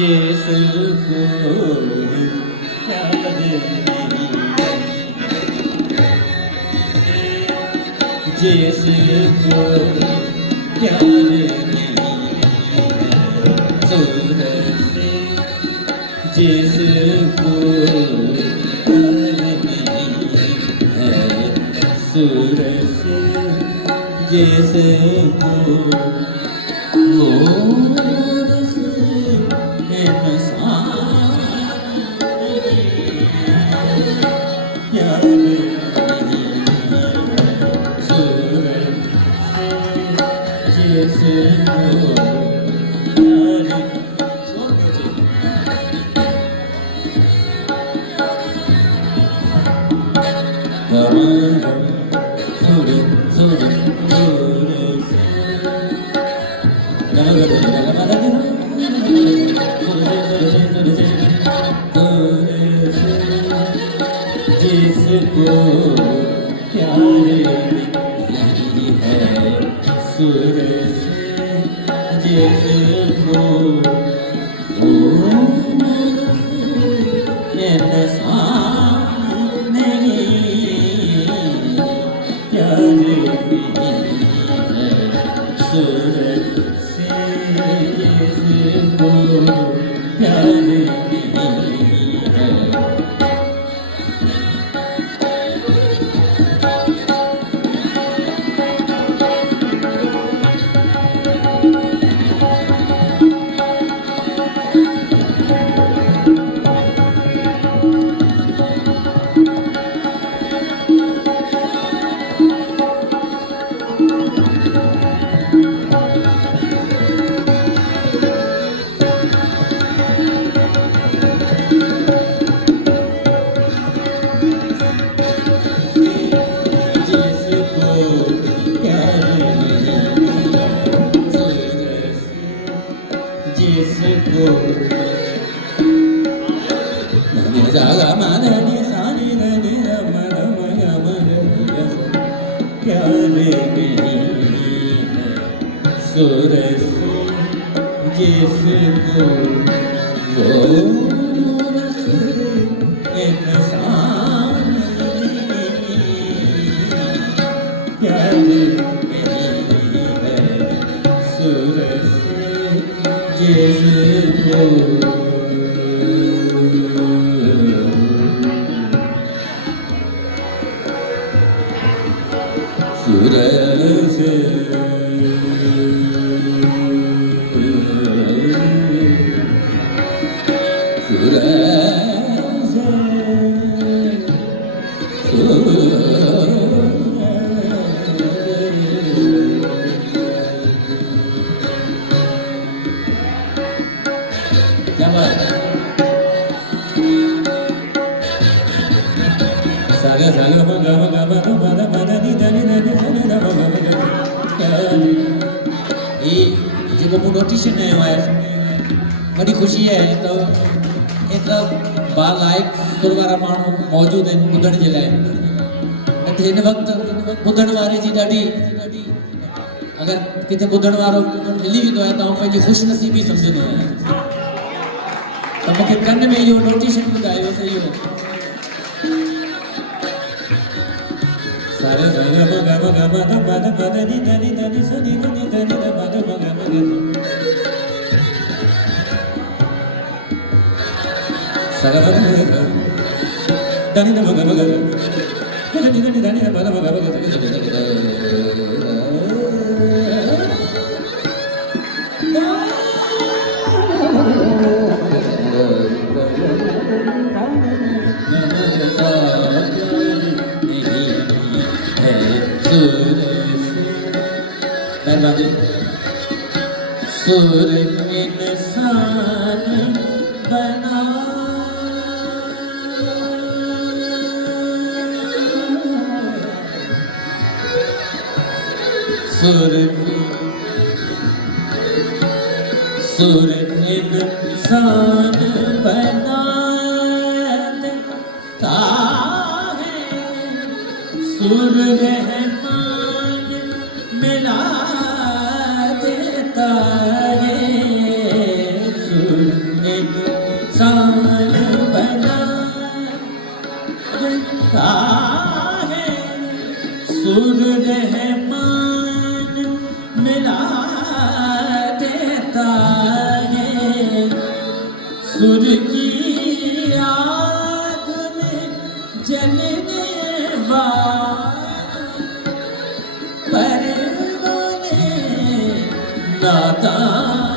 जिसको प्यार जिसको प्यार सूरज से जिसको प्यार सूरज से जिसको जिसको प्यार है सूरज से जिसको सूरज जिसको इंसान प्यार है सूरज जिसको नोटिशन है बड़ी खुशी है तो एतिरा बालाइक सुरवारा माण्हू मौजूद आहिनि ॿुधण जे लाइ हिन वक़्तु ॿुधण वारे जी ॾाढी अगरि किथे ॿुधण वारो मिली वेंदो आहे त आउं पंहिंजी ख़ुशनसीबी सम्झंदो आहियां त मूंखे कन में इहो नोटिशन ॿुधायो त इहो सारे सुर इंसान बना सुर इंसान बनाता है सुर रहमान मिला देता है सुर सुर की आग में जलने वाले परवाने नादान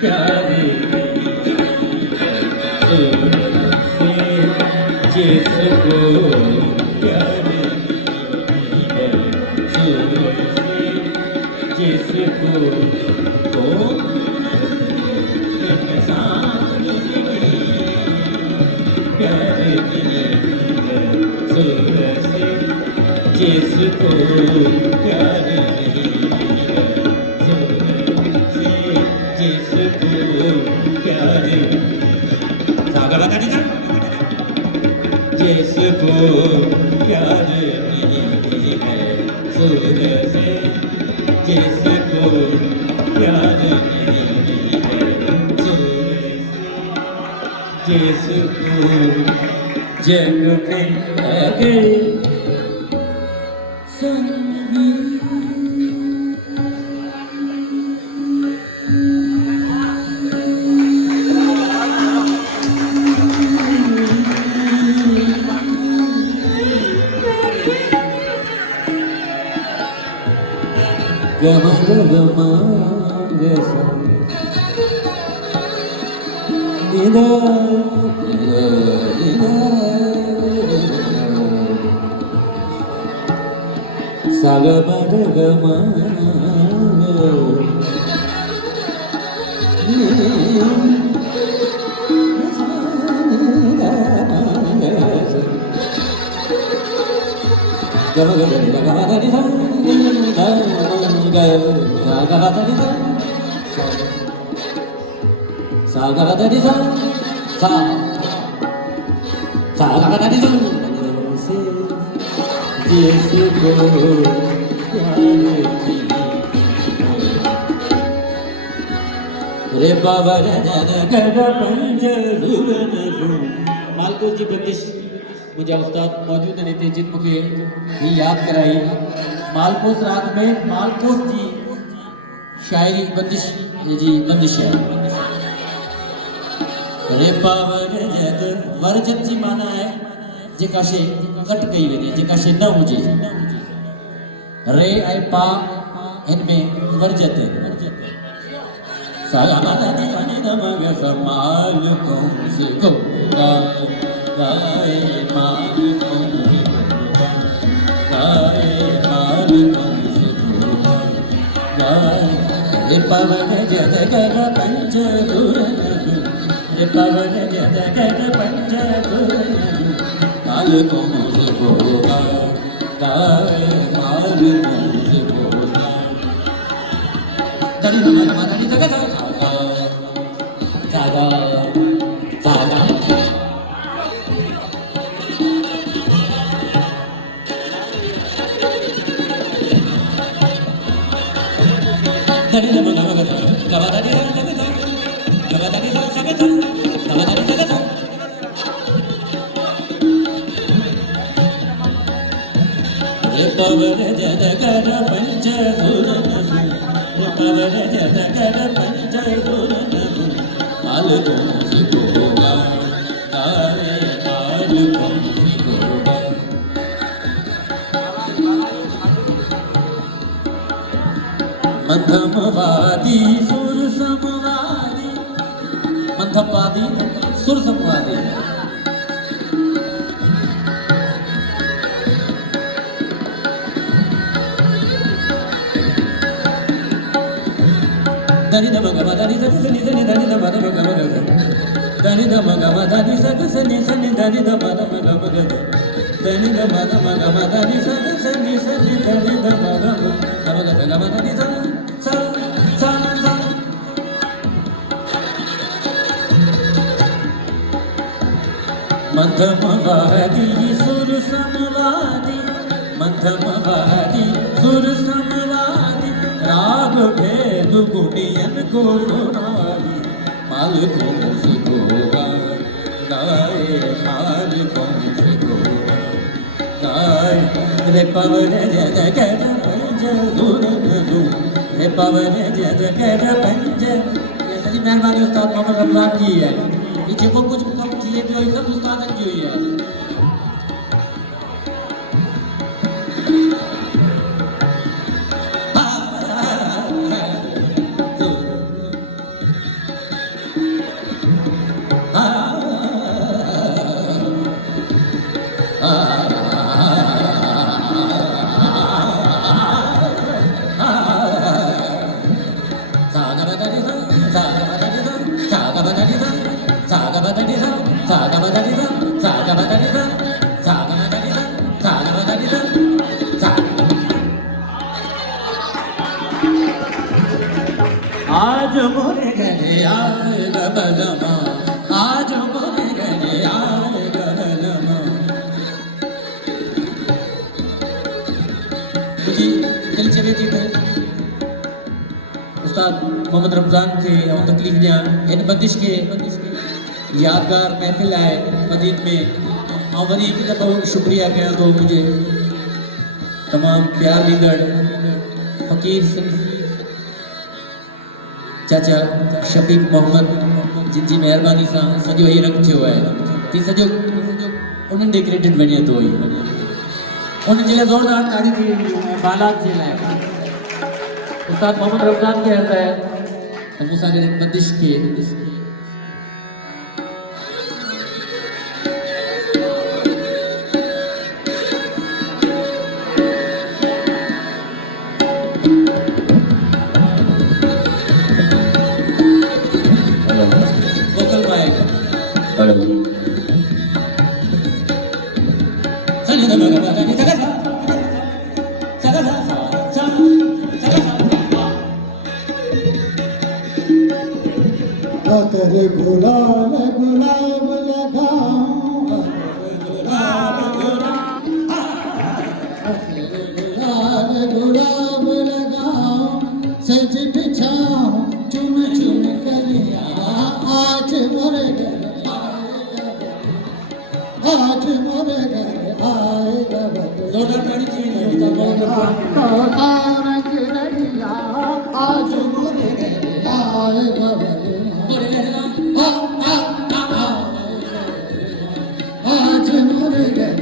प्यारे जिसको प्यारे जिसको तो प्यारे जिसको प्यारे जिसको प्यारे सागर बता दीजिए जिसको प्यार नहीं है सुर से जिसको प्यार नहीं है सुर से जिसको जग में लगे रे बाबा मालकोस जी बंदिश मुझे उस्ताद मौजूद रहते जिन मुझे ही याद कराई मालकोस राग में मालकोस जी शायरी बंदिश जी बंदिश है रे पावर जद वर्जत जी माना है जेका शे कट कई वेंदी जेका शे न हुजे रे ऐं पा इनमें वर्जत सागानी जाने नमग समाल कौन से को गाए माल कौन से गाए माल कौन से गाए रे पवन जद कर पंच दूरन रे पवन जद कर पंच दूरन माल कौन से गाए माल कौन से दरी नमग दरी जगत जागा जागा दरी नमग गवा दरी जगत गवा दरी जगत गवा दरी जगत रे पवन जद कर पंच दूरन रे पवन जद कर पंच दूरन माल कौन से होगा गाए माल कौन से होगा मंथमवादी सुर समवादी मंथमवादी सुर समवादी दनी दम गम दनी सग सनी सनी दनी दम दम गम गम दनी दम गम दनी सग सनी सनी दनी दम दम गम गम दनी दम दम गम दनी सग सनी सनी दनी दम दम गम गम दनी सा सा सा सा मंथमवादी सुर समवादी मंथमवादी सुर समवादी राग भेद गुणियन को सुनावी माल कौन से होगा गाए माल कौन से होगा गाए रे पवन जद कर पंच दूरन हे पवन जद कर पंज। ये सॼी महिरबानी उस्ताद मोहम्मद रमज़ान जी है। ये जेको कुछ कम थिए पियो ई सभु उस्तादनि जो ई है। आज मोरे गले आए गबलमा, आज मोरे गले आए गबलमा। मुझे दिल चले थी तो उस्ताद मोहम्मद रमज़ान खे ऐं तकलीफ़ ॾियां हिन बंदिश के यादगार महफ़िल आहे मदीन में। ऐं वरी हिकु दफ़ो शुक्रिया कयां थो मुंहिंजे तमामु प्यार ॾींदड़ फ़क़ीर सिंह चाचा शफीक मोहम्मद जिन जी महिरबानी सां सॼो ही रंग थियो आहे। ती सॼो उन्हनि ॾे क्रेडिट वञे थो ई। उन जे लाइ ज़ोरदार ताड़ी थी ऐं बालात जे लाइ उस्ताद मोहम्मद रमज़ान खे अर्ज़ु आहे त मूंसां गॾु हिन बंदिश खे तेरे गुलाब गुलाब लगाऊं, गुलाब गुलाब लगाऊं, सज बिछाऊं चुन चुन कलिया। आज मोरे घर आज मोरे घर आएगा जोरदार ताड़ी चाहिए। आज मोरे घर आएगा आज मोरे घर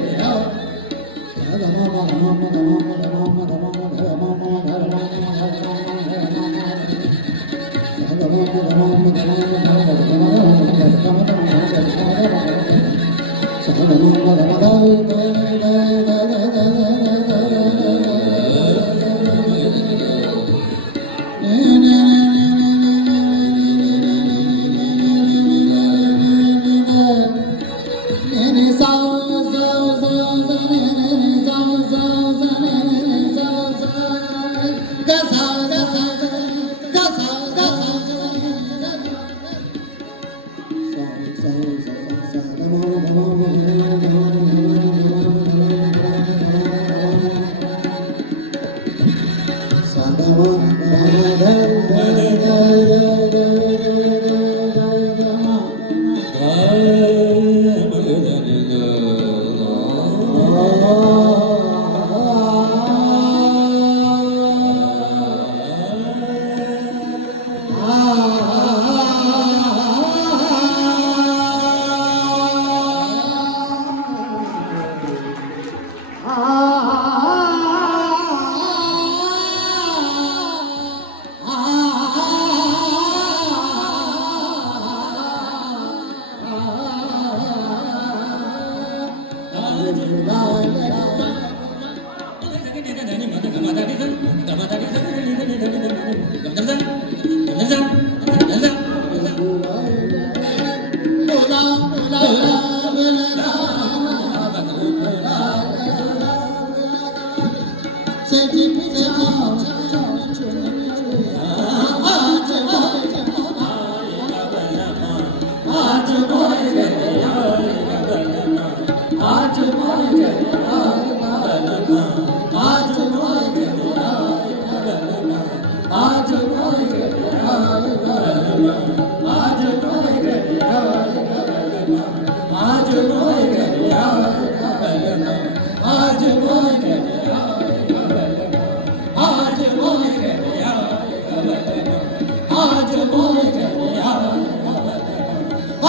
मोरे घर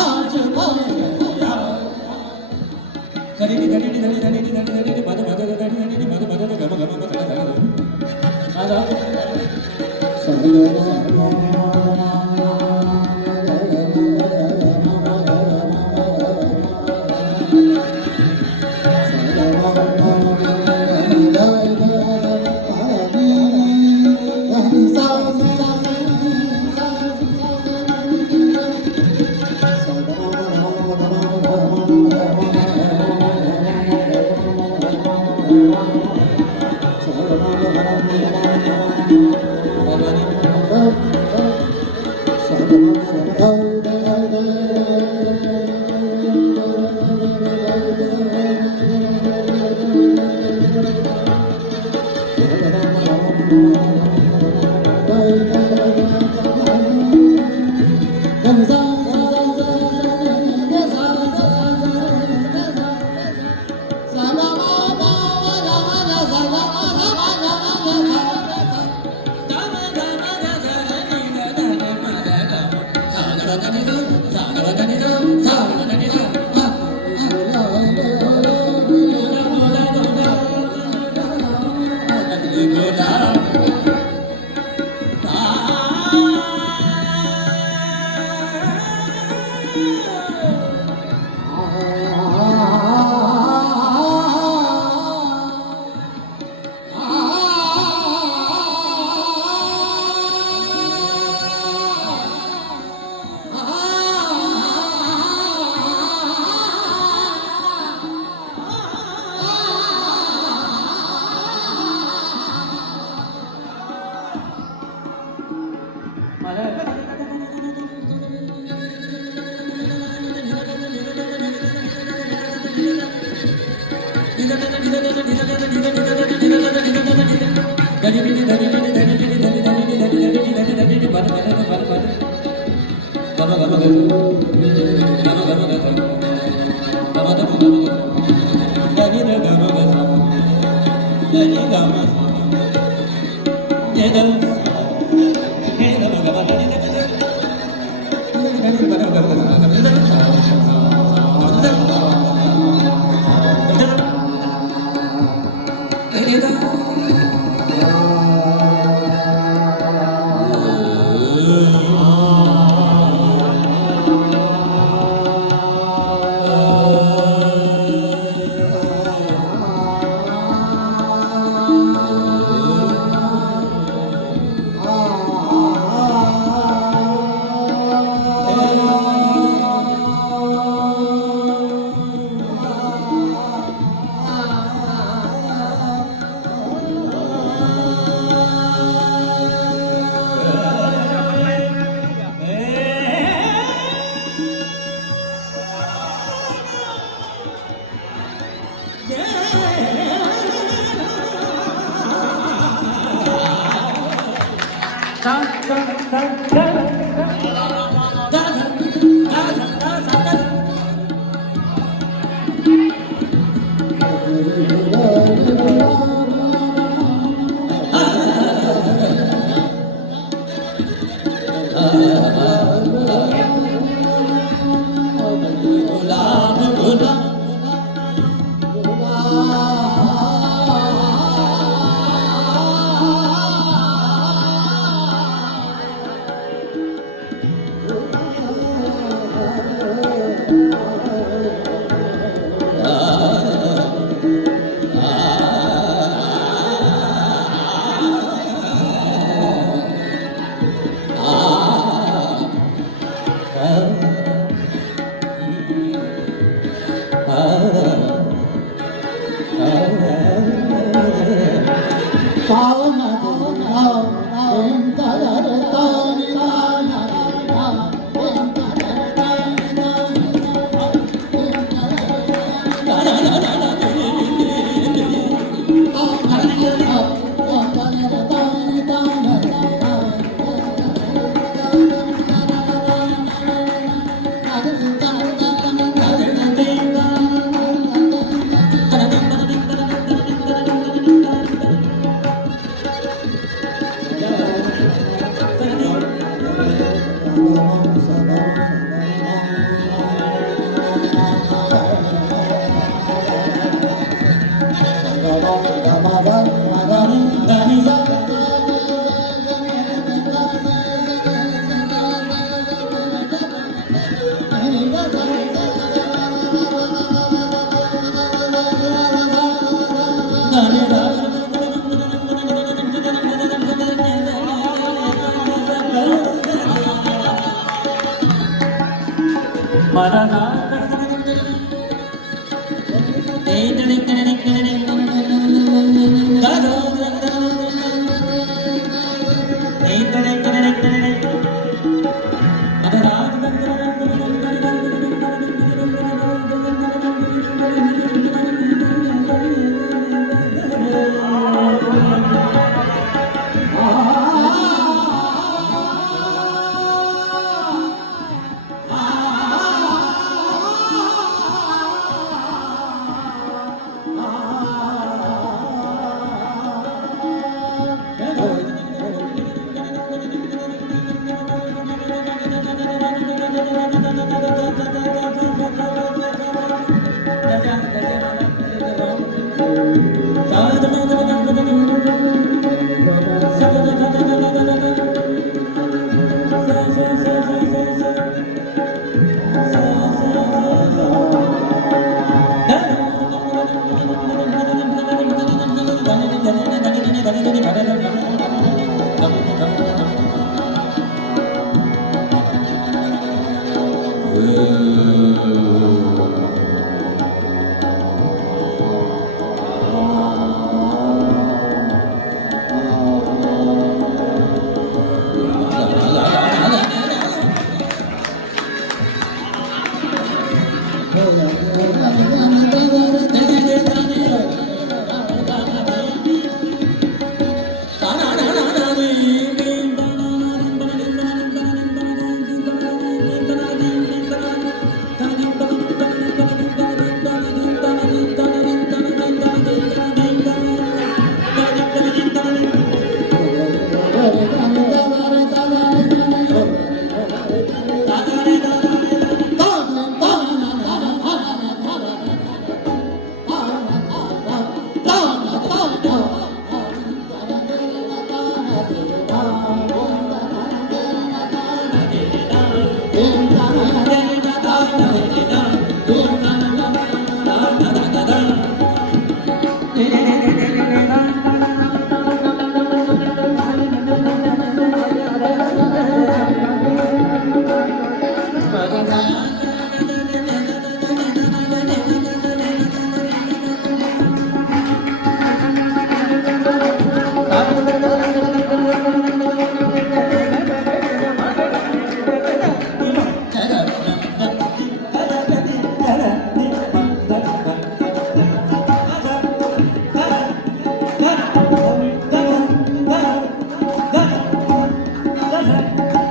आज मोरे घर धनी धनी धनी धनी धनी धनी धनी मद मद धनी धनी मद मद गम गम गम आजा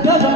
Gaza,